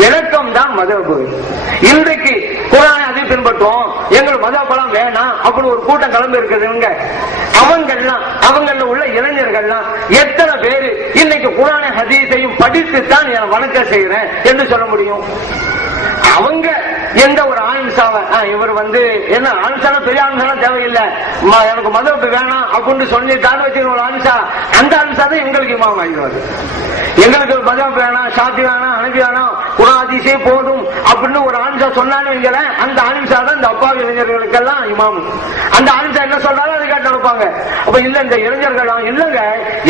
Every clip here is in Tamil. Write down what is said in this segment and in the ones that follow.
விளக்கம் தான் மதஹப். இன்றைக்கு குர்ஆனை அதை பின்பற்றுவோம், எங்கள் மதஹப்லாம் வேணாம் அப்படி ஒரு கூட்டம் கிளம்பி இருக்குதுங்க. அவங்கள உள்ள இளைஞர்கள்லாம் எத்தனை பேரு இன்னைக்கு குர்ஆனை ஹதீஸையும் படித்துத்தான் நான் வணக்கம் செய்கிறேன் என்று சொல்ல முடியும்? அவங்க எந்த ஒரு ஆலிம்சாவை இவர் என்ன ஆலிம்சால பெரிய ஆலிம்சாலாம் தேவையில்லை, எனக்கு மதஹப் வேணாம் அப்படின்னு சொல்லிட்டான்னு வச்சுக்கிற ஒரு ஆலிம்சா, அந்த ஆலிம்சா தான் எங்களுக்கு இமாம் ஆகிடுவாரு. எங்களுக்கு மதஹப் வேணாம், ஷாஃபி வேணாம், ஹனஃபி வேணாம், குர்ஆன் ஹதீஸே போதும் அப்படின்னு ஒரு ஆலிம்சா சொன்னாலும் வைங்களேன், அந்த ஆலிம்சா தான் இந்த அப்பாவி இளைஞர்களுக்கெல்லாம் இமாம். அந்த ஆலிம்சா என்ன சொல்றாலும் அதை கேட்டு நடப்பாங்க. அப்ப இல்ல இந்த இளைஞர்கள் இல்லங்க,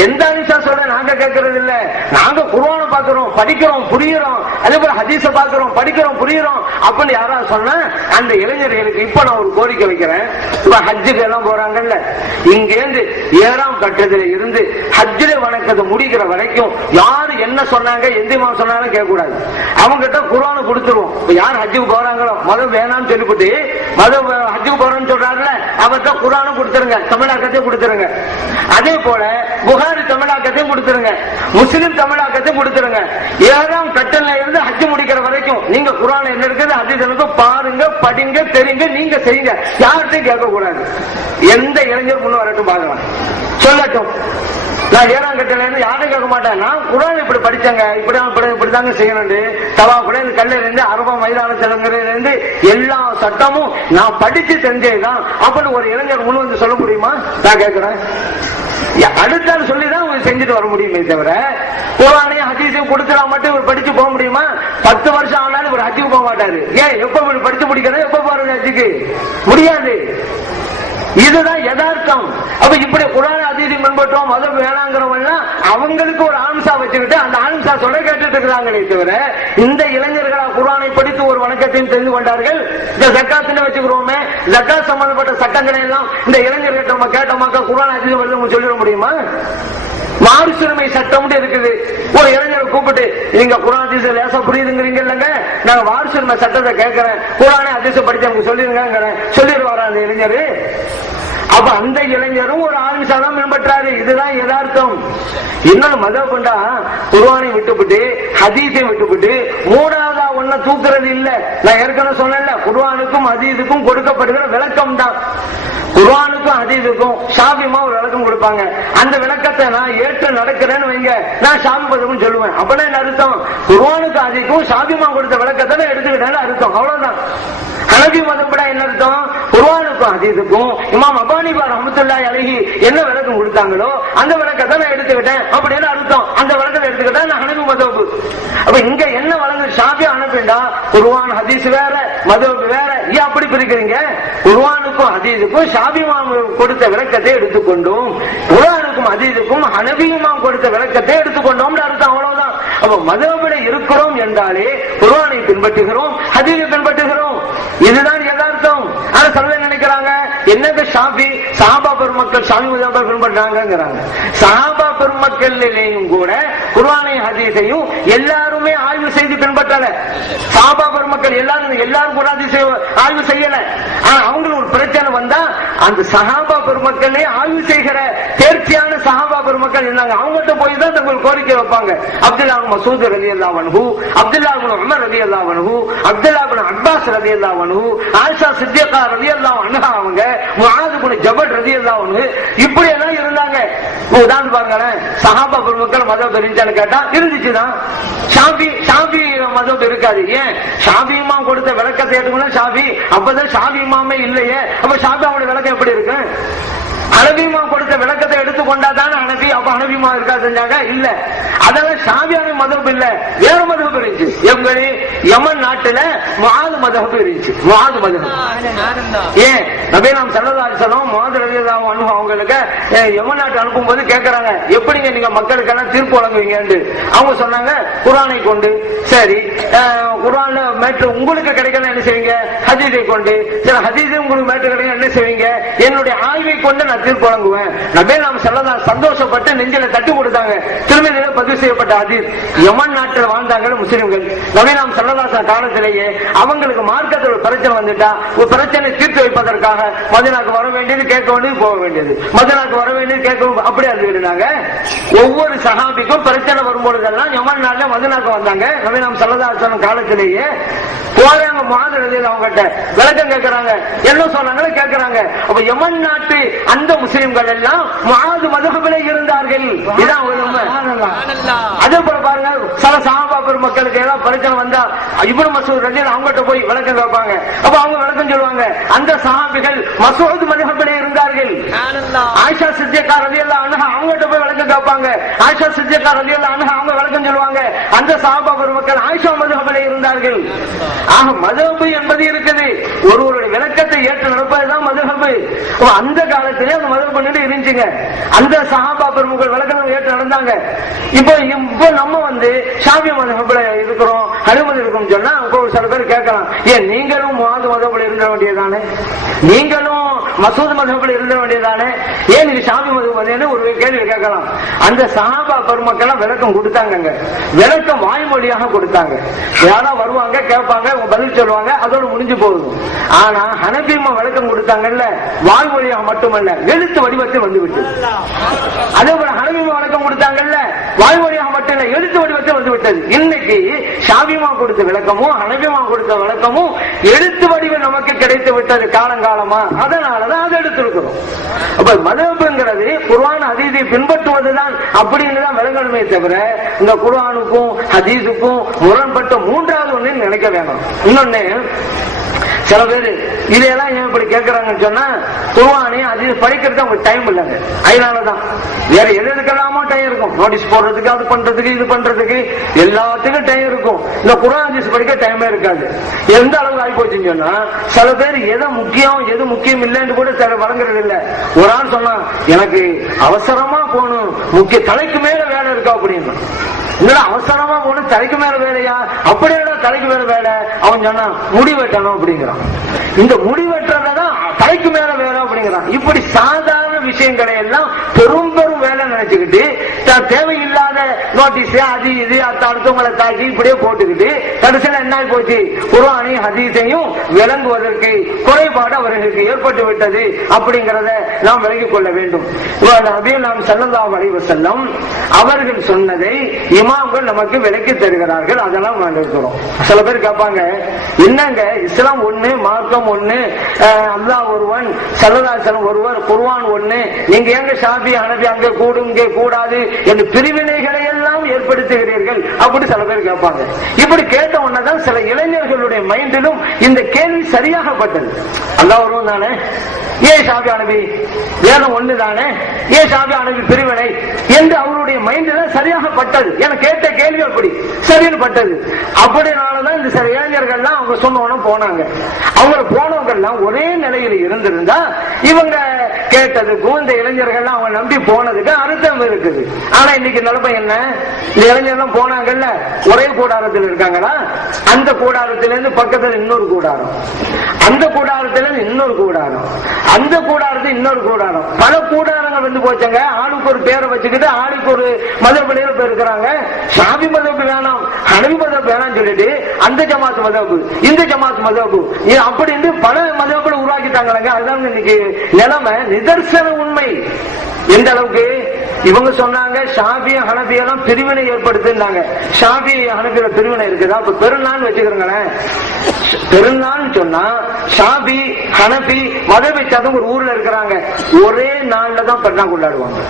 எந்த ஆலிம்சா சொல்ற நாங்க கேட்கறது இல்ல, நாங்க குர்ஆனை பாக்குறோம், படிக்கிறோம், புரியுறோம், அதே போல ஹதீஸை பாக்குறோம், படிக்கிறோம், புரியுறோம் அப்படின்னு யாராவது சொன்னா அந்த இளைஞர்களுக்கு இப்ப நான் ஒரு கோரிக்கை வைக்கிறேன். இப்ப ஹஜ்ஜுக்கு எல்லாம் போறாங்கல்ல, இங்கேருந்து 7ஆம் கட்டத்துல இருந்து ஹஜ்ஜில வணக்கத்தை முடிக்கிற வரைக்கும் யாரு என்ன சொன்னாங்க, எந்த இமாம் சொன்னாலும் கேட்க கூடாது. அவங்க கிட்ட குர்ஆனை கொடுத்துருவோம். யார் ஹஜ்ஜுக்கு போறாங்களோ மதம் வேணாம்னு சொல்லிவிட்டு மதம் ஹஜ்ஜுக்கு போறோம்னு சொல்றாங்கல்ல, அவர்கிட்ட குர்ஆனும் கொடுத்துருங்க, தமிழாக்கத்தையும் கொடுத்துருங்க. அதே போல புகாரி தமிழாக்கத்தையும் கொடுத்துருங்க, முஸ்லிம் தமிழாக்கத்தையும் கொடுத்துருங்க. 7ஆம் கட்டத்துல இருந்து ஹஜ் முடிக்கிற வரைக்கும் நீங்க குர்ஆன் என்ன இருக்குது ஹதீஸ் பாருங்க, படிங்க, தெரிங்க, நீங்க செய்யுங்க, யார்கிட்டையும் கேட்க கூடாது. எந்த இளைஞர் முன்ன வரட்டும் பார்க்கலாம், சொல்லட்டும். நான் 7ஆம் கட்டத்துல இருந்து யாரும் கேட்க மாட்டேன், நான் குர்ஆன் இப்படி படிச்சேங்க, இப்படிதாங்க செய்யணும், தவாஃப்ல இருந்து கல்ல இருந்து அரபா மைதானத்துல இருந்து எல்லா சட்டமும் நான் படிச்சு செஞ்சேதான் அப்படின்னு ஒரு இளைஞர் முன் வந்து சொல்ல முடியுமா? நான் கேட்கிறேன். அடுத்தால் சொல்லிதான் செஞ்சுட்டு வர முடியுமே தவிர குர்ஆனையும் ஹதீஸையும் கொடுத்துலாம் மட்டும் இவர் படிச்சு போக முடியுமா? 10 வருஷம் ஆனாலும் இவர் ஹஜ்ஜுக்கு போக மாட்டாரு. ஏன்? எப்ப படிச்சு முடிக்கிறது, எப்ப போறது ஹஜ்ஜுக்கு? முடியாது. இதுதான் யதார்த்தம். அப்ப இப்படி குர்ஆன் ஹதீஸை பின்பற்றுவோம் மதம் வேணாங்கிறவங்க அவங்களுக்கு ஒரு ஆன்சா வச்சுக்கிட்டு அந்த ஆன்சா சொல்ல கேட்டுட்டு இருக்கிறாங்களே தவிர இந்த இளைஞர்களா குர்ஆனை படித்து ஒரு வணக்கத்தையும் தெரிந்து கொண்டார்கள். இந்த ஜக்காத்துன்னு வச்சுக்கிறோமே, ஜக்காத் சம்பந்தப்பட்ட சட்டங்களை எல்லாம் இந்த இளைஞர்கிட்ட நம்ம கேட்டோமாக்கா குர்ஆன் ஹதீஸ் வந்து சொல்லிட முடியுமா? வாரிசுரிமை சட்டம் இருக்குது. ஒரு இளைஞரை கூப்பிட்டு நீங்க குர்ஆன் ஹதீஸ் லேசா புரியுதுங்கிறீங்க இல்லங்க, நாங்க வாரிசுரிமை சட்டத்தை கேட்கிறேன், குர்ஆனை ஹதீஸ் படிச்சு அவங்க சொல்லிருங்க, சொல்லிடுவாரா அந்த இளைஞர்? அப்ப அந்த இளைஞரும் ஒரு ஆலிம்சாதான் பின்பற்றாரு. இதுதான் யதார்த்தம். இன்னொன்னு மதஹப் கொண்டா குர்ஆனை விட்டுவிட்டு ஹதீஸை விட்டுவிட்டு மூணாவதா ஒன்ன தூக்குறது இல்ல. நான் ஏற்கனவே சொன்னேன்ல, குர்ஆனுக்கும் ஹதீஸுக்கும் கொடுக்கப்படுகிற விளக்கம் தான். குர்ஆனுக்கும் ஹதீஸுக்கும் ஷாஃபிமா ஒரு விளக்கம் கொடுப்பாங்க. அந்த விளக்கத்தை நான் ஏற்று நடக்கிறேன்னு வைங்க, நான் ஷாஃபி மதஹப்னு சொல்லுவேன். அப்பதான் என்ன அர்த்தம்? குர்ஆனுக்கும் ஹதீஸுக்கும் ஷாஃபிமா கொடுத்த விளக்கத்தை எடுத்துக்கிட்டேன்னு அர்த்தம். அவ்வளவுதான். ஹனஃபி மதஹப் என்ன அர்த்தம்? குர்ஆனுக்கும் ஹதீஸுக்கும் இமாம் அபூ ஹனீஃபா ரஹ்மத்துல்லாஹி அலைஹி என்ன விளக்கம் கொடுத்தாங்களோ அந்த விளக்கத்தை நான் எடுத்துக்கிட்டேன் அப்படின்னு அர்த்தம். அந்த விளக்கத்தை எடுத்துக்கிட்டேன் நான் ஹனஃபி மதஹப். அப்ப இங்க என்ன வழங்கு? ஷாஃபி ஹனஃபிண்டா குர்ஆன் ஹதீஸ் வேற, மதஹப் வேற. ஏன் அப்படி பிரிக்கிறீங்க? குர்ஆனுக்கும் ஹதீஸுக்கும் ஷாஃபி இமாம் கொடுத்த விளக்கத்தை எடுத்துக்கொண்டோம், குர்ஆனுக்கும் ஹதீஸுக்கும் ஹனஃபி இமாம் கொடுத்த விளக்கத்தை எடுத்துக்கொண்டோம் அர்த்தம். அவ்வளவுதான். அப்ப மதஹப்ல இருக்கிறோம் என்றாலே குர்ஆனை பின்பற்றுகிறோம், ஹதீஸை பின்பற்றுகிறோம். இதுதான் யதார்த்தம். ஆனா சொல்ல நினைக்கிறாங்க என்னது ஷாஃபி சஹாபா பெருமக்கள் ஷாஃபி மதஹப் பின்பற்றாங்கங்கறாங்க. சஹாபா பெருமக்களிலேயும் கூட குர்ஆனை ஹதீஸையும் எல்லாருமே ஆய்வு செய்து பின்பற்றல. சஹாபா பெருமக்கள் எல்லாரும் குர்ஆன் ஹதீஸை ஆய்வு செய்யல. ஆனா அவங்களுக்கு ஒரு பிரச்சனை வந்தா அந்த சஹாபா பெருமக்களே ஆய்வு செய்கிற தேர்ச்சியான சஹாபா பெருமக்கள் இருந்தாங்க. அவங்ககிட்ட போய் தான் தங்கள் கோரிக்கை வைப்பாங்க. அப்துல்லா இப்னு மஸ்ஊத் ரலியல்லாஹு அன்ஹு, அப்துல்லா இப்னு உமர் ரலியல்லாஹு அன்ஹு, அப்துல்லா இப்னு அப்பாஸ் ரலியல்லாஹு அன்ஹு, ஆயிஷா சித்திகா ரலியல்லாஹு அன்ஹா, அவங்க முஆத் இப்னு ஜபல் ரலியல்லாஹு அன்ஹு, இப்படி எல்லாம் இருந்தாங்க. உதாரணம் பாருங்களேன், சஹாபா பெருமக்கள் மதஹப் இருந்துச்சான்னு கேட்டா இருந்துச்சுதான். ஷாஃபி மதஹப் இருக்காது. ஏன்? ஷாஃபி இமாம் கொடுத்த விளக்கத்தை ஏற்றுக்கணும் ஷாஃபி, அப்பதான் ஷாஃபி இமாமே இல்லையே. அப்ப ஷாஃபியோட விளக்கம் எப்படி இருக்கு? ஹனஃபிமா கொடுத்த விளக்கத்தை எடுத்துக்கொண்டாதான் ஹனஃபி. அப்ப ஹனஃபிமா இருக்கா செஞ்சாங்க? இல்ல. அதெல்லாம் ஷாஃபியானி மதஹப் இல்ல, வேற மதஹப் இருந்துச்சு. எப்படி? யமன் நாட்டுல முஆத் மதஹப் இருந்துச்சு. முஆத் மதஹப் ஏன் நபி நாம் ஸல்லல்லாஹு அலைஹி வஸல்லம் முஆத் ரலியல்லாஹு அன்ஹு அவங்களுக்கு யமன் நாட்டு அனுப்பும்போது கேட்கறாங்க, எப்படிங்க நீங்க மக்களுக்கெல்லாம் தீர்ப்பு வழங்குவீங்கன்னு. அவங்க சொன்னாங்க குர்ஆனை கொண்டு. சரி, குர்ஆன்ல மேட்ரு உங்களுக்கு கிடைக்கணும் என்ன செய்வீங்க? ஹதீஸை கொண்டு. சரி, ஹதீஸை உங்களுக்கு மேட்ரு கிடைக்கணும் என்ன செய்வீங்க? என்னுடைய ஆய்வை கொண்டு நான் தீர்ப்பு வழங்குவேன். நபி நாம் ஸல்லல்லாஹு சந்தோஷப்பட்டு நெஞ்சில தட்டி கொடுத்தாங்க. திருமதியில பதிவு செய்யப்பட்ட ஹதீஸ். யமன் நாட்டில் வாழ்ந்தாங்க முஸ்லிம்கள். நபி நாம் ஸல்லல்லாஹு காலத்திலேயே அவங்களுக்கு மார்க்கத்தில் ஒரு பிரச்சனை வந்துட்டா ஒரு பிரச்சனை தீர்த்து வைப்பதற்காக மதீனாக்கு வர வேண்டியது, கேட்க வேண்டியது, போக வேண்டியது, மதீனாக்கு வர வேண்டியது, கேட்க அப்படியே இருந்தாங்க. ஒவ்வொரு சஹாபிக்கும் பிரச்சனை வரும்பொழுதெல்லாம் யமன் நாட்டில் மதீனாக்கு வந்தாங்க. நபி நாம் ஸல்லல்லாஹு அலைஹி வஸல்லம் காலத்திலேயே போறாங்க. முஆத் ரலியல்லாஹு அவங்க கிட்ட விளக்கம் கேட்கறாங்க. என்ன சொன்னாங்களோ கேட்கறாங்க. அப்ப யமன் நாட்டு அந்த முஸ்லிம்கள் எல்லாம் முஆத் மதுஹபிலே இருந்தார்கள். இதான் உண்மை. அதே போல பாருங்க, சில சஹாபா பெருமக்களுக்கு ஏதாவது பிரச்சனை வந்தா இப்னு மஸ்ஊத் ரலியல்லாஹு அவங்ககிட்ட போய் விளக்கம் கேட்பாங்க. அப்ப அவங்க விளக்கம் சொல்லுவாங்க. அந்த சஹாபிகள் மஸ்ஊத் மதுஹபிலே இருந்தார்கள். ஆயிஷா சித்திகா ரலியல்லாஹு அன்ஹா அவங்ககிட்ட போய் விளக்கம் கேட்பாங்க. ஆயிஷா சித்திகா ரலியல்லாஹு அன்ஹா அவங்க விளக்கம் சொல்லுவாங்க. அந்த சஹாபா பெருமக்கள் ஆயிஷா மதுஹபிலே இருந்தார்கள். ஆக மதுஹப் என்பது இருக்குது. ஒருவருடைய விளக்கத்தை ஏற்று நடப்பதுதான் மதுஹப். அந்த காலத்திலே அந்த மதுஹப் இருந்துச்சுங்க. அந்த சஹாபா பெருமக்கள் விளக்கம் ஏற்று நடந்தாங்க. இப்போ நம்ம ஷாஃபி மதுஹப்ல இருக்கிறோம், ஹனபி இருக்கும் சொன்னா சில பேர் கேட்கலாம், ஏன் நீங்களும் முஆத் மதுஹப்ல இருந்த வேண்டியதானே, நீங்களும் மசூத் மதுஹப்ல இருந்த வேண்டியதானே, ஏன் நீங்க ஷாஃபி மதுஹப் ஒரு கேள்வி கேட்கலாம். அந்த சஹாபா பெருமக்கள் விளக்கம் கொடுத்தாங்க. விளக்கம் வாய்மொழியாக கொடுத்தாங்க. யாரா வருவாங்க, கேட்பாங்க, பதில் சொல்லுவாங்க, அதோட முடிஞ்சு போகுது. ஆனா ஹனபிமா விளக்கம் கொடுத்தாங்கல்ல, வாய்மொழியாக மட்டுமல்ல, எழுத்து வடிவத்தில் வந்துவிட்டு. அதே போல ஹனபிமா விளக்கம் கொடுத்தாங்கல்ல, வாய்மொழியாக மட்டும் இல்ல, எழுத்து வடிவத்தில் வந்துவிட்டது. இன்னைக்கு ஷாஃபிமா கொடுத்த விளக்கமும் ஹனபிமா கொடுத்த விளக்கமும் எழுத்து வடிவம் நமக்கு கிடைத்து விட்டது காலங்காலமா. அதனாலதான் அதை எடுத்திருக்கிறோம். அப்ப மதுஹப்ங்கிறது குர்ஆன் ஹதீஸை பின்பற்றுவதுதான் அப்படின்னு தான் விளங்கணுமே தவிர இந்த குர்ஆனுக்கும் ஹதீஸுக்கும் முரண்பட்ட மூன்றாவது ஒண்ணு நினைக்க வேணும். இன்னொன்னு, சில பேர் இதையெல்லாம் ஏன் இப்படி கேட்கறாங்கன்னு சொன்னா, குர்ஆனை ஹதீஸ் படிக்கிறது அவங்களுக்கு டைம் இல்லைங்க. அதனாலதான் வேற எதுக்கெல்லாமோ டைம் இருக்கும். நோட்டீஸ் போடுறதுக்கு, அது பண்றதுக்கு, இது பண்றதுக்கு, எல்லாத்துக்கும் டைம் இருக்கும். இந்த குர்ஆன் ஹதீஸ் படிக்க டைமே இருக்காது. எந்த அளவுக்கு ஆகி போச்சுன்னு சொன்னா, சில பேர் எது முக்கியம் எது முக்கியம் இல்லைன்னு கூட சில வழங்குறது இல்லை. ஒரு ஆள் சொன்னா, எனக்கு அவசரமா போகணும், முக்கிய தலைக்கு மேல வேலை இருக்கா அப்படின்னு. இல்ல அவசரமா போகணும், தலைக்கு மேல வேலையா, அப்படியே தலைக்கு மேல வேலை. அவன் சொன்னா முடி வெட்டணும் அப்படிங்கிறான். இந்த முடி வெட்டுறதான் தலைக்கு மேல வேலை அப்படிங்கிறான். இப்படி சாதாரண விஷயங்களை எல்லாம் பெரும் பெரும் வேலை நினைச்சுக்கிட்டு தேவையில்லாத நோட்டீஸ் அது இது அடுத்தவங்களை தாக்கி இப்படியே போட்டுக்கிட்டு கடைசியில் என்ன போச்சு, குர்ஆனையும் ஹதீஸையும் விளங்குவதற்கு குறைபாடு அவர்களுக்கு ஏற்பட்டு விட்டது. அப்படிங்கிறத நாம் விலகிக் கொள்ள வேண்டும். நபி நாம் ஸல்லல்லாஹு அலைஹி வஸல்லம் அவர்கள் சொன்னதை இமாம்கள் நமக்கு விளக்கி தருகிறார்கள். அதெல்லாம் நாம் இருக்கிறோம். சில பேர் கேட்பாங்க, என்னங்க இஸ்லாம் ஒண்ணு, மார்க்கம் ஒண்ணு, அல்லாஹ் ஒருவன், ஸல்லல்லாஹு அலைஹி வஸல்லம் ஒருவர், குர்ஆன் ஒண்ணு, நீங்க எங்க ஷாஃபி ஹனபி அங்கே கூடும் இங்கே கூடாது என்று பிரிவினைகளை எல்லாம் ஏற்படுத்துகிறீர்கள் அப்படி சில பேர் கேட்பாங்க. இப்படி கேட்ட உடனேதான் சில இளைஞர்களுடைய மைண்டிலும் இந்த கேள்வி சரியாகப்பட்டது. அல்லாஹ் ஒருவன் தானே, ஏன் ஷாஃபி ஹனபி வேதம் ஒண்ணு தானே, ஏன் ஷாஃபி ஹனபி பிரிவினை என்று அவருடைய மைண்டில சரியாகப்பட்டது. என கேட்ட கேள்வி அப்படி சரின்னு பட்டது. அப்படினாலதான் இந்த சில இளைஞர்கள்லாம் அவங்க சொன்ன போனாங்க. அவங்க போனவங்க எல்லாம் ஒரே நிலையில் இருந்திருந்தா இவங்க கேட்டதுக்கும் இந்த இளைஞர்கள்லாம் அவங்க நம்பி போனதுக்கு அர்த்தம் இருக்குது. ஆனா இன்னைக்கு நிலைமை என்ன, இந்த இளைஞர்கள் போனாங்கல்ல, ஒரே கூடாரத்தில் இருக்காங்களா, அந்த கூடாரத்திலிருந்து பக்கத்தில் இன்னொரு கூடாரம், அந்த கூடாரத்திலிருந்து இன்னொரு கூடாரம், அந்த கூடாரத்தில் இன்னொரு கூடாரம், பல கூடாரங்கள் வந்து போச்சாங்க. ஆளுக்கு ஒரு பேரை வச்சுக்கிட்டு ஆளுக்கு ஒரு மதப்படியில போயிருக்கிறாங்க. ஷாஃபி மதப்பு வேணாம், ஹனபி மதப்பு வேணாம்னு சொல்லிட்டு அந்த ஜமாத் மதப்பு, இந்த ஜமாத் மதப்பு அப்படின்னு பல மதப்புகளை உருவாக்கிட்டாங்க. அதுதான் இன்னைக்கு நிலைமை. நிதர்சன உண்மை. எந்த அளவுக்கு இவங்க சொன்னாங்க ஷாஃபி ஹனபி எல்லாம் பிரிவினை ஏற்படுத்தினாங்க. ஷாஃபி ஹனபியில பிரிவினை இருக்குதா? அப்ப பெருநாள் வச்சுக்கிறேங்களேன். பெருநாள் சொன்னா ஷாஃபி ஹனபி மதபை சார்ந்த ஒரு ஊர்ல இருக்கிறாங்க, ஒரே நாள்ல தான் பெருநாள் கொண்டாடுவாங்க.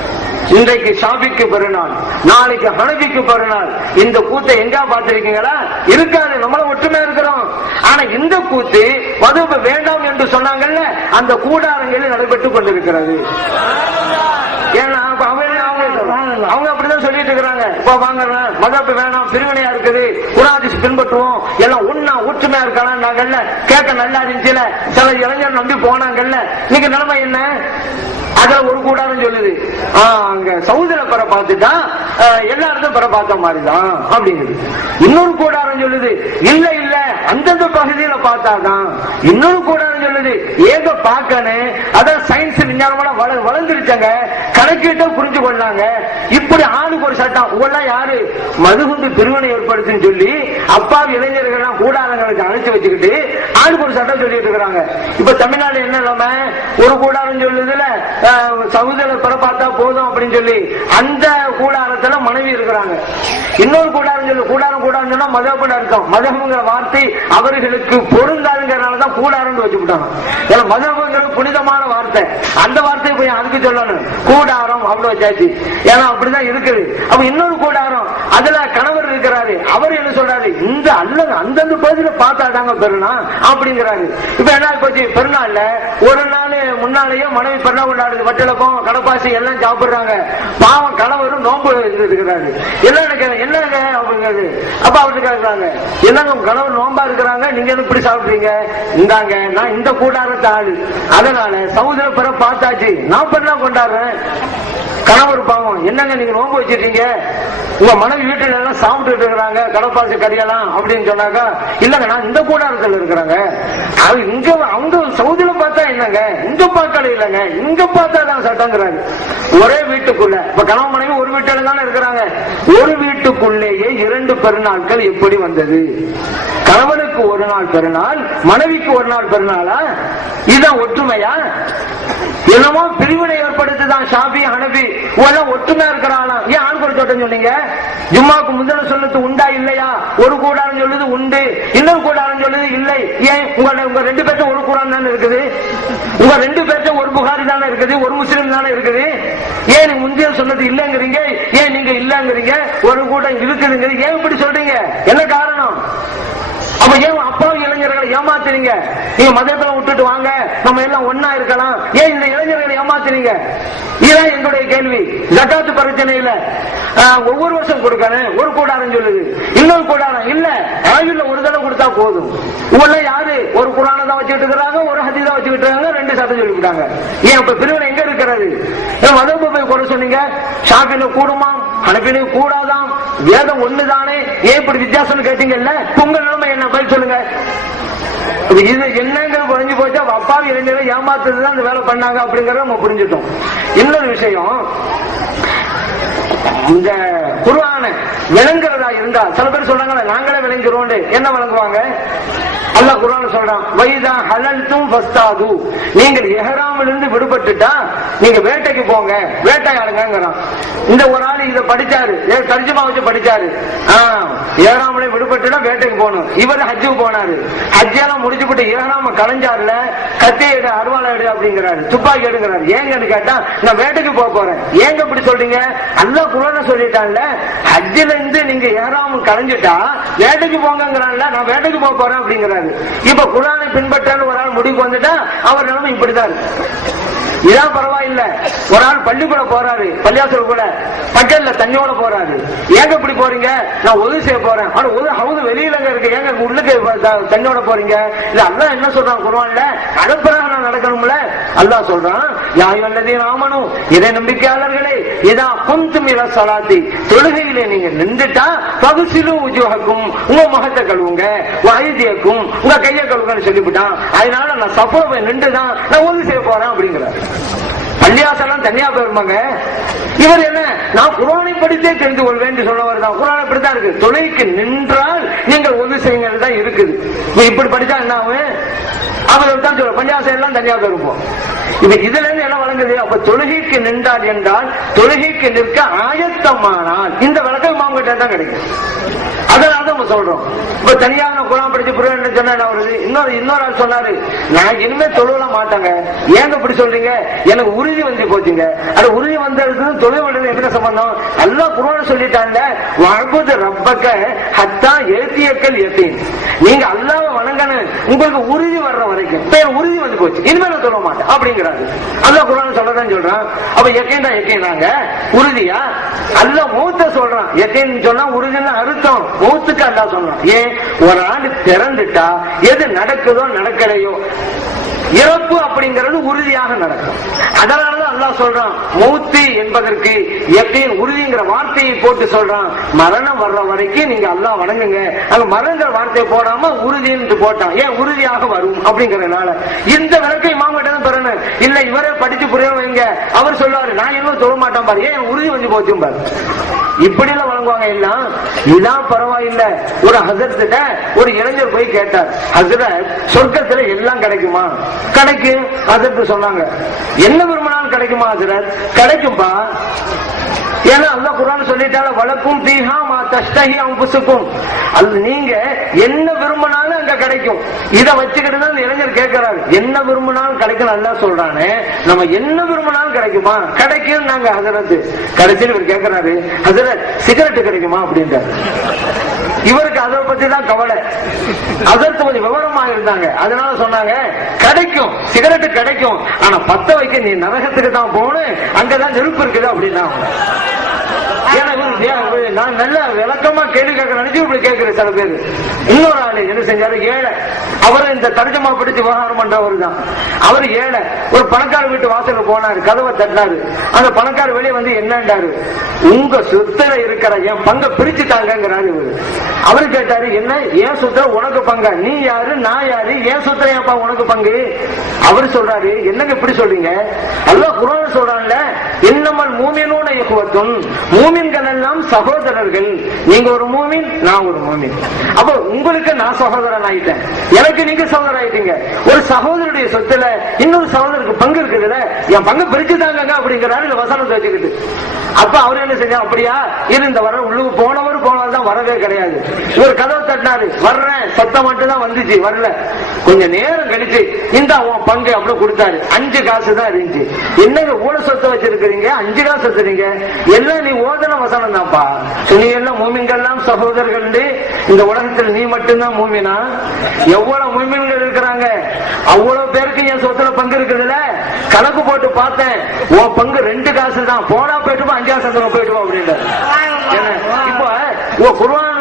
இன்றைக்கு ஷாஃபிக்கு பெருநாள், நாளைக்கு ஹனபிக்கு பெருநாள். இந்த கூத்தை எங்க பார்த்திருக்கீங்களா? இருக்காது. நம்மள ஒற்றுமை இருக்கிறோம். ஆனா இந்த கூத்து மதபு வேண்டாம் என்று சொன்னாங்கல்ல, அந்த கூடாரங்களில் நடைபெற்றுக் கொண்டிருக்கிறது. ஏன்னா அவங்க அப்படிதான் சொல்லிட்டு இருக்கிறாங்க. இப்ப வாங்க மதப்பு வேணாம், பிரிவினையா இருக்குது, குர்ஆன் பின்பற்றுவோம், எல்லாம் ஒன்னா ஒற்றுமையா இருக்கலாம் நாங்கல்ல, கேட்க நல்லா இருந்துச்சுல, சில இளைஞர் நம்பி போனாங்கல்ல. இன்னைக்கு நிலைமை என்ன? அதுல ஒரு கூடாரம் சொல்லுது, அங்க சவுதியில பெற பார்த்துட்டா எல்லா இடத்தும் பெற பார்த்த மாதிரிதான் அப்படிங்குது. இன்னொரு கூடாரம் சொல்லுது, இல்ல இல்ல அந்தந்த பகுதியில பார்த்தாதான். இன்னொரு கூடாரம் சொல்லுது, ஏக பார்க்கணும், அதான் சயின்ஸ் விஞ்ஞானம் வளர்ந்துருச்சாங்க, கணக்கிட்ட புரிஞ்சு கொள்ளாங்க. இப்படி ஆளுக்கு ஒரு சட்டம். உங்கெல்லாம் யாரு மதுகுண்டு பிரிவினை ஏற்படுத்துன்னு சொல்லி அப்பாவி இளைஞர்கள் கூடாரங்களுக்கு அழைச்சு வச்சுக்கிட்டு ஆளுக்கு ஒரு சட்டம் சொல்லிட்டு இருக்கிறாங்க. இப்ப தமிழ்நாடு என்ன இல்லாம ஒரு கூடாரம் சொல்லுதுல சவுதியில பெற பார்த்தா போதும் அப்படின்னு சொல்லி அந்த கூடாரத்துல மனைவி இருக்கிறாங்க. இன்னொரு கூடாரம் சொல்லு, கூடாரம் கூடாரம் சொன்னா மதபுட அர்த்தம். மதபுங்கிற வார்த்தை அவர்களுக்கு பொருந்தாதுங்கிறனாலதான் கூடாரம் வச்சுக்கிட்டாங்க. மதபுங்கிறது புனிதமான வார்த்தை, அந்த வார்த்தையை போய் அதுக்கு சொல்லணும், கூடாரம் அவ்வளவு வச்சாச்சு. ஏன்னா அப்படிதான் இருக்குது. அப்ப இன்னொரு கூடாரம், அதுல கணவர் இருக்கிறாரு, அவர் என்ன சொல்றாரு, இந்த அல்லது அந்தந்த பகுதியில பார்த்தாதாங்க பெருநாள் அப்படிங்கிறாரு. இப்ப என்ன போச்சு, பெருநாள்ல ஒரு நாள் முன்னாலேயே மனைவி பெருநாள் கொண்டாடுது, வட்டலப்பம் கடப்பாசி எல்லாம் சாப்பிடுறாங்க. பாவம் கணவரும் நோன்பு இருக்கிறாரு. என்னங்க அப்படிங்கிறது. அப்ப அவருக்கு கேட்கிறாங்க, என்னங்க கணவர் நோன்பா இருக்கிறாங்க, நீங்க இப்படி சாப்பிடுறீங்க? இந்தாங்க நான் இந்த கூடாரத்தை ஆளு, அதனால சவுதியில பெற பார்த்தாச்சு, நான் பெருநாள் கொண்டாடுறேன். கணவர் பாவம், என்னங்க நீங்க நோன்பு வச்சிருக்கீங்க, உங்க மனைவி வீட்டுல எல்லாம் சாப்பிட்டு இருக்கிறாங்க கடப்பாசி கறியெல்லாம் அப்படின்னு சொன்னாக்கா, இல்லங்க நான் இந்த கூடாரத்தில் இருக்கிறாங்க, இங்க அவங்க சவுதியில பார்த்தா என்னங்க, இங்க பார்க்கல இல்லங்க, இங்க பார்த்தா தான் சட்டங்கிறாங்க. ஒரே வீட்டுக்குள்ள, இப்ப கணவன் மனைவி ஒரு வீட்டுல தானே இருக்கிறாங்க, ஒரு வீட்டுக்குள்ளேயே 2 பெருநாட்கள் எப்படி வந்தது? கணவனுக்கு ஒரு நாள் பெருநாள், மனைவிக்கு ஒரு நாள் பெருநாளா? இதுதான் ஒற்றுமையா? என்னமோ பிரிவினை ஏற்படுத்துதான் ஷாஃபி ஹனபி எல்லாம் ஒற்றுமையா இருக்கிறானா? ஏன் ஆண் கூட சொல்றேன்னு சொன்னீங்க? ஜும்மாக்கு முதல்ல சொல்லுது உண்டா இல்லையா? ஒரு கூடாரம் சொல்லுது உண்டு, இன்னொரு கூடாரம் சொல்லுது இல்லை. ஏன் உங்க 2 பேர்த்த ஒரு கூடாரம் தானே இருக்குது, உங்க 2 பேர்த்த ஒரு புகாரி தானே இருக்குது, ஒரு முஸ்லீம் தானே இருக்குது. ஏன் நீங்க முந்தைய சொன்னது இல்லங்கிறீங்க, ஏன் நீங்க இல்லங்கிறீங்க, ஒரு கூட்டம் இருக்குதுங்கிறீங்க, ஏன் இப்படி சொல்றீங்க? என்ன காரணம்? அப்ப ஏன் அப்பாவி இளைஞர்களை ஏமாத்துறீங்க? நீங்க மதத்தை விட்டுட்டு வாங்க, நம்ம எல்லாம் ஒன்னா இருக்கலாம், ஏன் இந்த இளைஞர்களை ஏமாத்துறீங்க? இதுதான் எங்களுடைய கேள்வி. ஜகாத்து பிரச்சனையில ஒவ்வொரு வருஷம் கொடுக்கணும், ஒரு கூடாரம் சொல்லுது, இன்னொரு கூடாரம் இல்ல, ஆயுள்ல ஒரு தடவை கொடுத்தா போதும். உங்களை யாரு ஒரு குரானை தான் வச்சுட்டு இருக்கிறாங்க, ஒரு ஹதீஸா வச்சுக்கிட்டு இருக்காங்க, 2 சட்டம் சொல்லிவிட்டாங்க. ஏன் இப்ப பிரிவினை எங்க இருக்கிறது? மதத்தை போய் குறை சொன்னீங்க, ஷாஃபில கூடுமா, ஹனபில கூடாதாம், வேதம் ஒண்ணுதானே, ஏன் இப்படி வித்தியாசம் கேட்டீங்கல்ல? உங்க நிலைமை என்ன? பதில் சொல்லுங்க. இது என்னங்கிற குறைஞ்சு போச்சா, அப்பாவி இளைஞரை ஏமாத்துறதுதான் அந்த வேலை பண்ணாங்க அப்படிங்கறத நம்ம புரிஞ்சுட்டோம். இன்னொரு விஷயம், இந்த குர்ஆன விளங்குறதா இருந்தா சில பேர் சொல்றாங்க நாங்களே விளங்குறோம். என்ன விளங்குவாங்க? அல்லாஹ் குர்ஆன்ல சொல்றான், வைதா ஹலல்தும் ஃபஸ்தாது, நீங்கள் இஹ்ராமிலிருந்து விடுபட்டுட்டா நீங்க வேட்டைக்கு போங்க, வேட்டையாடுங்கங்கறான். இந்த ஒரு ஆள் இத படிச்சாரு, தர்ஜுமா வச்சு படிச்சாரு. இஹ்ராமில விடுபட்டுட்டா வேட்டைக்கு போகணும். இவர் ஹஜ்ஜுக்கு போனாரு, ஹஜ்ஜெல்லாம் முடிச்சுட்டு இஹ்ராம கலைஞ்சாருல, கத்தி எடு அருவாளை எடு அப்படிங்கிறாரு, துப்பாக்கி எடுங்கிறாரு. ஏங்கன்னு கேட்டா நான் வேட்டைக்கு போக போறேன். ஏங்க இப்படி சொல்றீங்க? அல்லாஹ் குர்ஆன்ல சொல்லிட்டான்ல, ஹஜ்ஜில இருந்து நீங்க இஹ்ராம் கலைஞ்சிட்டா வேட்டைக்கு போங்கங்கறான்ல, நான் வேட்டைக்கு போக போறேன் அப்படிங்கிறாரு. இப்ப குர்ஆனை பின்பற்றான்னு ஒரு ஆள் முடிவுக்கு வந்துட்டா அவர் நிலைமை இப்படிதான். இதான் பரவாயில்ல. ஒரு ஆள் பள்ளிக்கூட போறாரு, பள்ளியாசல் கூட பக்கல்ல தண்ணியோட போறாரு. ஏங்க இப்படி போறீங்க? நான் உதவி செய்ய போறேன். ஆனா உதவி வெளியிலங்க இருக்கு, ஏங்க உள்ளுக்கு தண்ணியோட போறீங்க? இல்ல அல்லாஹ் என்ன சொல்றான் குர்ஆன்ல, அதற்காக நான் நடக்கணும்ல. அல்லாஹ் சொல்றான், யா அய்யுஹல்லதீன ஆமனூ, இறை நம்பிக்கையாளர்களே, இதா குன்தும் இலா ஸலாத்தி, தொழுகையிலே நீங்க நின்றுட்டா ஃபக்ஸிலு உஜூஹக்கும், உங்க முகத்தை கழுவுங்க, வஐதியக்கும், உங்க கையை கழுவுங்கன்னு சொல்லிவிட்டான். அதனால நான் சஃபோவை நின்றுதான் நான் உதவி செய்ய போறேன் அப்படிங்கிறார். பள்ளியாசெல்லாம் தனியா போயிருப்பாங்க. இவர் என்ன, நான் குர்ஆனை படித்தே தெரிந்து கொள்வேன் சொன்னவர் தான். குர்ஆன் இப்படித்தான் இருக்கு, தொழுகைக்கு நின்றால் நீங்கள் உதவி செய்யுங்கள் தான் இருக்குது. இப்படி படிச்சா என்ன ஆகும்? அவர் தான் சொல்ற பள்ளியாசம் எல்லாம் தனியா போயிருப்போம். இப்ப இதுல இருந்து என்ன வழங்குது? அப்ப தொழுகைக்கு நின்றால் என்றால் தொழுகைக்கு நிற்க ஆயத்தமானால் இந்த விளக்கம் மாங்கிட்ட தான் கிடைக்கும். அதனால நம்ம சொல்றோம். இப்ப தனியாக குர்ஆன் படிச்சு புரிய சொன்னா இன்னொரு ஆள் சொன்னாரு, நான் இனிமே தொழுவல மாட்டாங்க. ஏங்க இப்படி சொல்றீங்க? எனக்கு உறுதி வந்து போச்சுங்க. அது உறுதி வந்ததுக்கு தொழுவது எதுக்கு சம்பந்தம்? அல்லாஹ் குர்ஆன் சொல்லிட்டாங்க, வஅபுது ரப்பக ஹத்தா யதியக்கல் யகீன், நீங்க அல்லாஹ்வை வணங்கணும், உங்களுக்கு உறுதி வர்ற வரைக்கும் உறுதி வந்து போச்சு, இனிமேல் சொல்ல மாட்டேன் அப்படிங்கிறாரு. அல்லாஹ் குர்ஆன் சொல்லதான் சொல்றான். அப்ப யக்கீன் தான் யக்கீனாங்க உறுதியா? அல்லாஹ் மௌத்த சொல்றான். யக்கீன் சொன்னா உறுதின்னு அர்த்தம். மௌத்துக்கு அல்லாஹ் சொல்றான். ஏன்? ஒரு ஆண்டு பிறந்துட்டா எது நடக்குதோ நடக்கலையோ இறப்பு அப்படிங்கிறது உறுதியாக நடக்கும். அதனாலதான் அல்லாஹ் சொல்றான் மௌத்து என்பதற்கு யக்கீன் உறுதிங்கிற வார்த்தையை போட்டு சொல்றான். மரணம் வர்ற வரைக்கும் நீங்க அல்லாஹ் வணங்குங்க. அங்க மரணங்கிற வார்த்தையை போடாம உறுதின்னு போட்டான். ஏன்? உறுதியாக வரும் அப்படிங்கறதுனால. இந்த விளக்கை இமாம்கிட்ட தான் பெறணும். இல்ல இவரே படிச்சு புரிய வைங்க. அவர் சொல்லுவாரு நான் இன்னும் சொல்ல மாட்டான் பாரு, ஏன் உறுதி வந்து போச்சும் பாரு. இப்படி எல்லாம் வழங்குவாங்க எல்லாம். இதான் பரவாயில்ல. ஒரு ஹஸரத்திட்ட ஒரு இளைஞர் போய் கேட்டார், ஹஸரத் சொர்க்கத்துல எல்லாம் கிடைக்குமா? கிடைக்கும். ஹஸரத் சொன்னாங்க, என்ன விரும்பினாலும் கிடைக்குமா ஹஸரத்? கிடைக்கும்பா. ஏன்னா அல்லாஹ் குர்ஆன் சொல்லிட்டால வலக்கும் ஃபீஹா மா தஷ்தஹி அன்ஃபுசுக்கும். அது நீங்க என்ன விரும்பினாலும் அங்க கிடைக்கும். இத வச்சுக்கிட்டு தான் இளைஞர் கேட்கிறாரு, என்ன விரும்பினாலும் கிடைக்கும் அல்லாஹ் சொல்றானே, நம்ம என்ன விரும்பினாலும் கிடைக்குமா? கிடைக்கும் நாங்க ஹஸரத். கடைசியில் இவர் கேட்கிறாரு, ஹஸரத் சிகரெட் கிடைக்குமா அப்படின்றாரு. இவருக்கு அதை பத்தி தான் கவலை. அதற்கு கொஞ்சம் விவரமா இருந்தாங்க. அதனால சொன்னாங்க கிடைக்கும், சிகரெட் கிடைக்கும், ஆனா பத்த வைக்க நீ நரகத்துக்கு தான் போகணும், அங்கதான் நெருப்பு இருக்குது அப்படின்னா. நான் நல்ல விளக்கமா கேள்வி கேட்க நினைச்சு இப்படி கேட்கிறேன் சில பேர். இன்னொரு ஆளு என்ன செஞ்சாரு, ஏழை. அவரு இந்த தர்ஜமா படிச்சு விவகாரம் பண்றவரு தான். அவரு ஏழை. ஒரு பணக்கார வீட்டு வாசல்ல போனாரு, கதவை தட்டினாரு. அந்த பணக்கார வெளியே வந்து என்னண்டாரு, உங்க சொத்துல இருக்கிற என் பங்கை பிரிச்சுட்டாங்கிறாரு இவரு. அவரு கேட்டாரு, என்ன என் சொத்துல உனக்கு பங்கா? நீ யாரு நான் யாரு, என் சொத்துல ஏன்பா உனக்கு பங்கு? அவரு சொல்றாரு, என்னங்க இப்படி சொல்றீங்க? அல்லாஹ் குர்ஆன்ல சொல்றான்ல, இன்னமல் மூமினூன இஹ்வத்துன், மூமின்கள் எல்லாம் சகோதரர்கள். நீங்க ஒரு மூமின், நான் ஒரு மூமின். அப்ப உங்களுக்கு நான் சகோதரன் ஆயிட்டேன், எனக்கு நீங்க சகோதரன் ஆயிட்டீங்க. ஒரு சகோதரருடைய சொத்துல இன்னொரு சகோதரருக்கு பங்கு இருக்குதுல்ல, என் பங்கு பிரிச்சுதாங்க அப்படிங்கிறாரு இந்த வசனத்தை வச்சுக்கிட்டு. அப்ப அவரு என்ன செஞ்சா, அப்படியா இந்த வர உள்ளுக்கு போனவர் தான் வரவே கிடையாது. ஒரு கதவை தட்டினாரு, வர்றேன், சத்தம் மட்டும் தான் வந்துச்சு, வரல. கொஞ்ச நேரம் கழிச்சு இந்த பங்கு அப்படி கொடுத்தாரு. 5 காசு தான் இருந்துச்சு. என்னங்க ஊழ சொத்தை வச்சிருக்கிறீங்க, 5 காசு வச்சிருக்கீங்க? எல்லாம் நீ ஓதன வசனம் தான்ப்பா. எல்லாம் மூமின்கள் எல்லாம் சகோதரர்கள். இந்த உலகத்தில் நீ மட்டும்தான் மூமினா? எவ்வளவு மூமின்கள் இருக்கிறாங்க, அவ்வளவு பேருக்கு என் சொத்துல பங்கு இருக்குதுல்ல. கணக்கு போட்டு பார்த்தேன், உன் பங்கு 2 காசு தான். போனா போயிட்டு 5 காசு போயிட்டு அப்படின்னு. இப்போ குர்ஆன்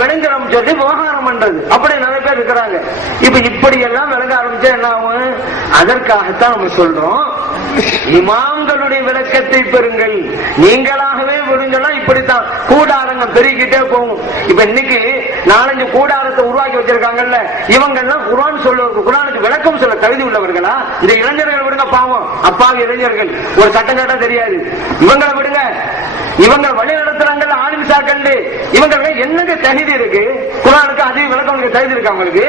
விளங்குறோம் சொல்லி விவகாரம் பண்றது அப்படி நிறைய பேர் இருக்கிறாங்க. இப்ப இப்படி எல்லாம் விளங்க ஆரம்பிச்சா என்ன ஆகும்? அதற்காகத்தான் நம்ம சொல்றோம், இமாம்களுடைய விளக்கத்தை பெறுங்கள், நீங்களாகவே விடுங்கன்னா. இப்படித்தான் கூடாரங்கள் பெருகிட்டே போகும். இப்ப இன்னைக்கு 4-5 கூடாரத்தை உருவாக்கி வச்சிருக்காங்கல்ல, இவங்க எல்லாம் குர்ஆன் குர்ஆனுக்கு விளக்கம் சொல்ல தகுதி உள்ளவர்களா? இந்த இளைஞர்கள் விடுங்க, பாவம் அப்பாவி இளைஞர்கள், ஒரு சட்டம் கேட்டா தெரியாது. இவங்களை விடுங்க, இவங்க வழி நடத்துறாங்கல்ல ஆலிம் சாக்கள், இவங்க என்னங்க தகுதி இருக்கு? குர்ஆனுக்கு அதிக விளக்கம் தகுதி இருக்கு அவங்களுக்கு?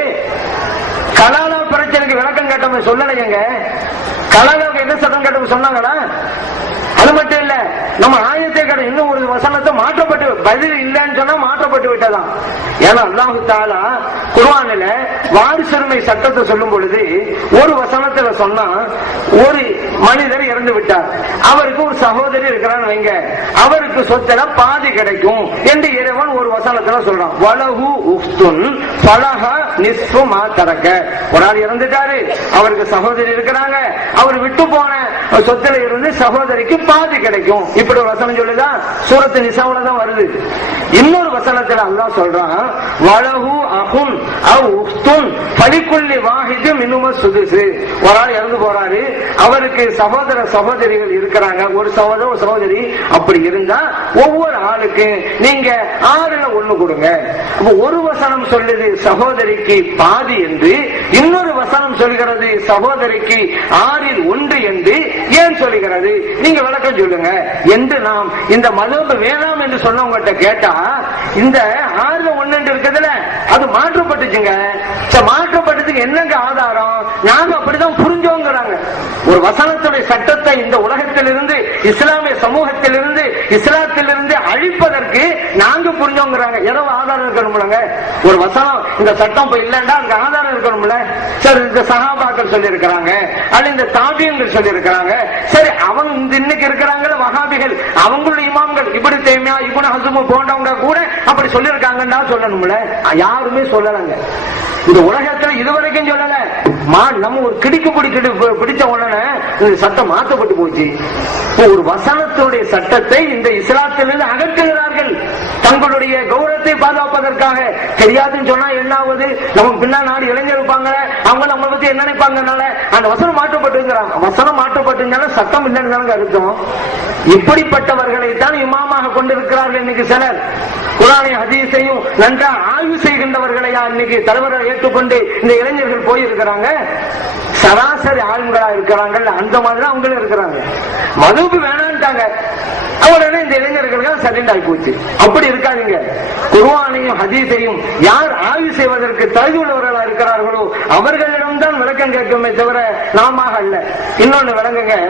கலாலா பிரச்சனைக்கு விளக்கம் கேட்டவங்க சொல்லலைங்க. கலாலாவுக்கு என்ன சட்டம் கேட்டவங்க சொன்னாங்களா? அது மட்டும் இல்ல, நம்ம ஆயத்தை கடை இன்னும் ஒரு வசனத்தை மாற்றப்பட்டு, பதில் இல்லைன்னு சொன்னா மாற்றப்பட்டு விட்டதான். ஏன்னா அல்லாஹ் தஆலா குர்ஆனில வாரிசுரிமை சட்டத்தை சொல்லும் பொழுது ஒரு வசனத்துல சொன்னா, ஒரு மனிதர் இறந்து விட்டார், அவருக்கு ஒரு சகோதரி இருக்கிறான்னு வைங்க, அவருக்கு சொத்துல பாதி கிடைக்கும் என்று இறைவன் ஒரு வசனத்துல சொல்றான். வலஹு உஃப்துன் ஃபலஹா நிஸ்ஃபு மா தரக. ஒரு ஆள் இறந்துட்டாரு, அவருக்கு சகோதரி இருக்கிறாங்க, அவர் விட்டு போன சொத்துல இருந்து சகோதரிக்கு பாதி கிடைக்கும். இப்படி ஒரு வசனம் சொல்லுதா, சூரத்து நிசாவுல தான் வருது. இன்னொரு வசனத்துல அல்லாஹ் சொல்றான், வலஹு அஹுன் அவ் உஃப்துன் ஃபலிகுல்லி வாஹிதின் மின்ஹும சுதுஸ். ஒரு ஆள் இறந்து போறாரு, அவருக்கு சகோதர சகோதரிகள் இருக்கிறாங்க, ஒரு சகோதர ஒரு சகோதரி. அப்படி இருந்தா ஒவ்வொரு ஆளுக்கு நீங்க 6/1 கொடுங்க. ஒரு வசனம் சொல்லுது சகோதரிக்கு பாதி என்று, இன்னொரு வசனம் சொல்கிறது சகோதரிக்கு 6/1 என்று ஏன் சொல்லுகிறது? நீங்க விளக்கம் சொல்லுங்க என்று நாம் இந்த மதம் வேணாம் என்று சொன்னவங்கிட்ட கேட்டா, இந்த 6/1 இருக்குதுல அது மாற்றப்பட்டுச்சுங்க. மாற்றப்பட்டதுக்கு என்னங்க ஆதாரம்? நாங்க அப்படிதான் புரிஞ்சோங்கிறாங்க. ஒரு வசனத்துடைய சட்டத்தை இந்த உலகத்திலிருந்து, இஸ்லாமிய சமூகத்திலிருந்து, இஸ்லாத்திலிருந்து அழிப்பதற்கு நாங்க புரிஞ்சோங்கிறாங்க. ஏதோ ஆதாரம் இருக்கணும்லங்க. ஒரு வசனம் இந்த சட்டம் இப்ப இல்லைன்னா அங்க ஆதாரம் இருக்கணும்ல. சரி, இந்த சஹாபாக்கள் சொல்லி இருக்கிறாங்க, அல்ல இந்த தாபியங்கள் சொல்லி இருக்கிறாங்க. சரி, அவங்க இன்னைக்கு இருக்கிறாங்கல்ல வஹாபிகள், அவங்களுடைய இமாம்கள் இப்படி தேமையா இப்னு ஹஸம் போன்றவங்க கூட அப்படி சொல்லி இருக்காங்கன்னா சொல்லணும்ல. யாருமே சொல்லலங்க. இந்த உலகத்துல இதுவரைக்கும் சொல்லல. நம்ம ஒரு கிடிக்கு பிடிச்ச உடனே இந்த சட்டம் மாற்றப்பட்டு போச்சு. ஒரு வசனத்துடைய சட்டத்தை இந்த இஸ்லாத்திலிருந்து அகற்றுகிறார்கள் தங்களுடைய கௌரவத்தை பாதுகாப்பதற்காக. தெரியாதுன்னு சொன்னா என்ன ஆகுது? நமக்கு பின்னால் நாடு இளைஞர் இருப்பாங்க, அவங்க நம்மளை பத்தி என்ன நினைப்பாங்கனால அந்த வசனம் மாற்றப்பட்டுங்கிறாங்க. வசனம் மாற்றப்பட்டுனால சட்டம் இல்லைன்னு தானங்க அர்த்தம். இப்படிப்பட்டவர்களை தான் இமாமாக கொண்டிருக்கிறார்கள் இன்னைக்கு சிலர். குர்ஆனை ஹதீஸையும் நன்றாக ஆய்வு செய்கின்றவர்களையா இன்னைக்கு தலைவரை ஏற்றுக்கொண்டு இந்த இளைஞர்கள் போயிருக்கிறாங்க. சராசரி ஆளுங்களா இருக்கிறாங்க, அந்த மாதிரி அவங்களும் இருக்கிறாங்க. மதுவுக்கு வேணான்ட்டாங்க, அவருடைய இந்த இளைஞர்கள் சரண்டர் ஆகி போச்சு. அப்படி இருக்காதுங்க. குர்ஆனையும் ஹதீஸையும் யார் ஆய்வு செய்வதற்கு தகுதி உள்ளவர்களா இருக்கிறார்களோ அவர்களிடம்தான் விளக்கம் கேட்குமே தவிர நாம அல்ல. இன்னொன்னு விளங்குங்க.